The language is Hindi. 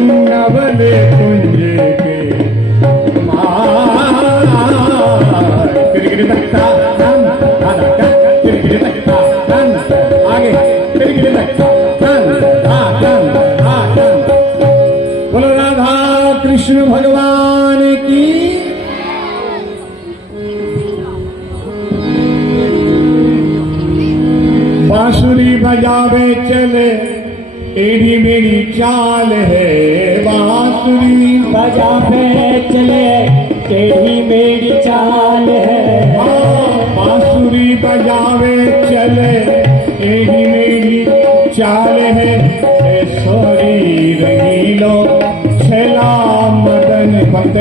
नवले कुंज के किरकिरी तख्ता तन दादा किरकिरी तख्ता तन आगे किरकिरी तख्ता तन बोलो राधा कृष्ण भगवान की। बांसुरी बजावे चले टेढ़ी मेरी चाल है। बांसुरी बजावे चले टेढ़ी मेरी चाल है। बांसुरी बजावे चले टेढ़ी मेरी चाल है। ऐश्वरी रंगीलो छला मदन भक्त